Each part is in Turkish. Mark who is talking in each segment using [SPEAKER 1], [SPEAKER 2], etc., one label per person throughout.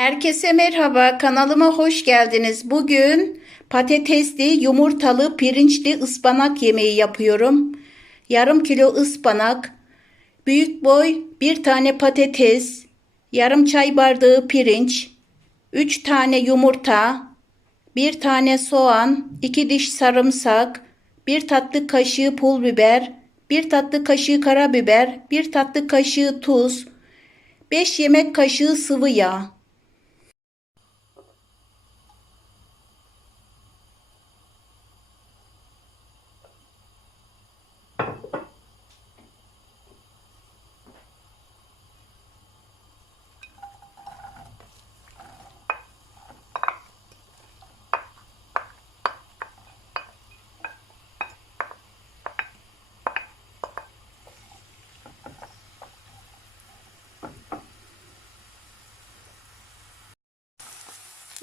[SPEAKER 1] Herkese merhaba, kanalıma hoş geldiniz. Bugün patatesli, yumurtalı, pirinçli ıspanak yemeği yapıyorum. Yarım kilo ıspanak, büyük boy bir tane patates, yarım çay bardağı pirinç, 3 tane yumurta, bir tane soğan, 2 diş sarımsak, bir tatlı kaşığı pul biber, bir tatlı kaşığı karabiber, bir tatlı kaşığı tuz, 5 yemek kaşığı sıvı yağ.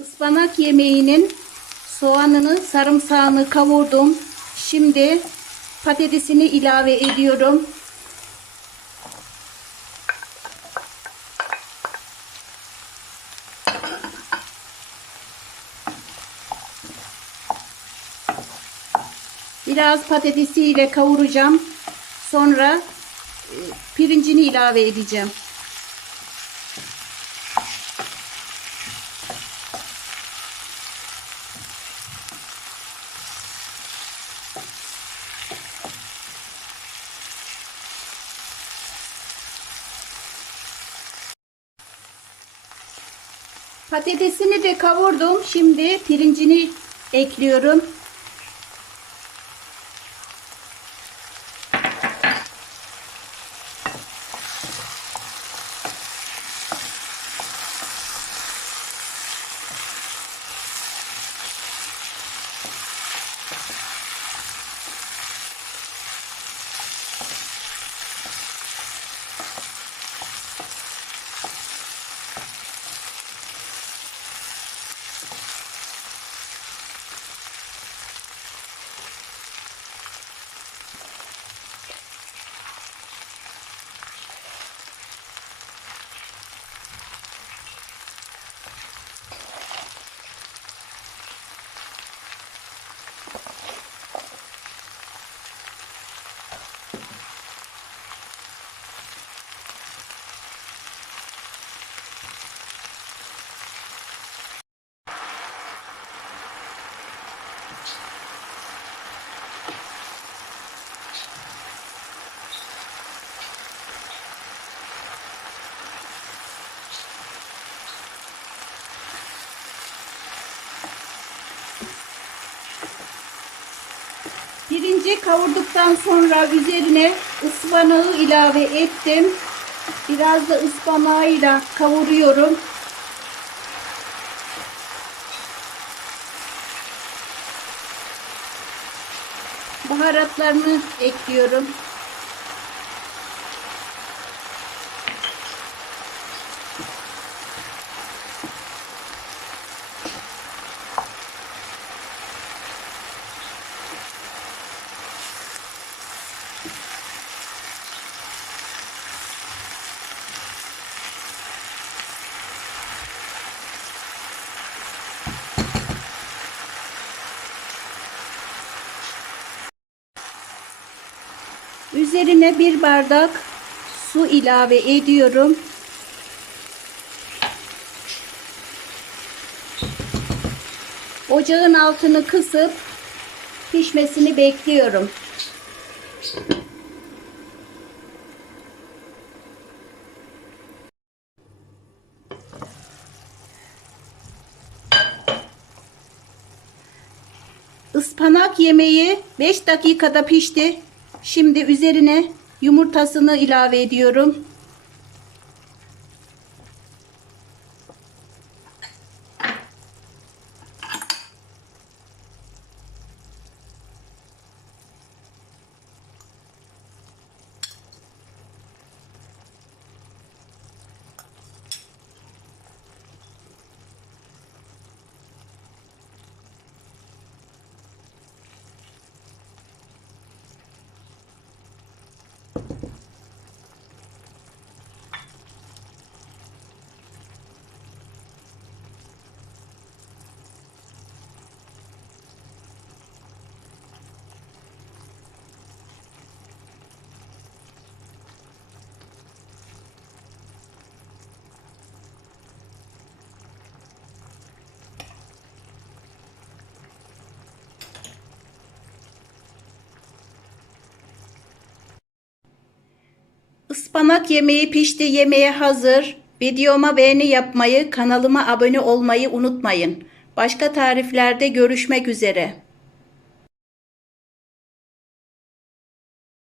[SPEAKER 1] Ispanak yemeğinin soğanını, sarımsağını kavurdum. Şimdi patatesini ilave ediyorum. Biraz patatesiyle kavuracağım. Sonra e, pirincini ilave edeceğim. Patatesini de kavurdum. Şimdi pirincini ekliyorum. Pirinci kavurduktan sonra üzerine ıspanağı ilave ettim. Biraz da ıspanağıyla kavuruyorum. Baharatlarını ekliyorum. Üzerine bir bardak su ilave ediyorum. Ocağın altını kısıp pişmesini bekliyorum. Ispanak yemeği 5 dakikada pişti. Şimdi üzerine yumurtasını ilave ediyorum. Ispanak yemeği pişti, yemeğe hazır. Videoma beğeni yapmayı, kanalıma abone olmayı unutmayın. Başka tariflerde görüşmek üzere.